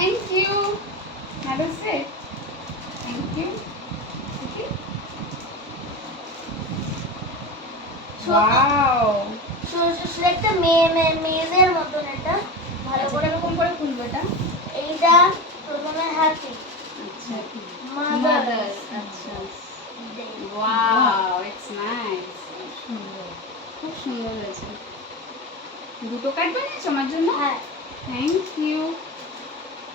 Thank you এ সেট thank you okay wow একটা মেয়ে মেয়ে মেয়েদের মতন এটা। ভালো করে এরকম করে খুলবো এটা? এইটা প্রথমে হ্যাপি আচ্ছা মাদার আচ্ছা। ওয়াও ইটস নাইস খুব সুন্দর হয়েছে। দুটো কার্ড বানিয়েছো আমার জন্য? হ্যাঁ। Thank you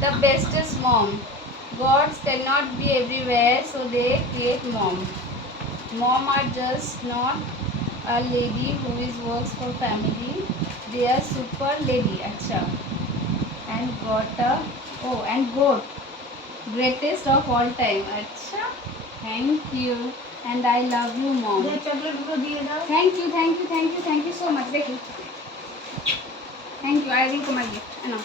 the bestest mom. Gods cannot be everywhere, so they create mom. Mom are just not a lady who is works for family. They are super lady. Acha. And got a oh and goat. Greatest of all time. Acha. Thank you. And I love you, mom. Thank you, thank you, thank you, thank you so much. Thank you. Thank you. I will come again.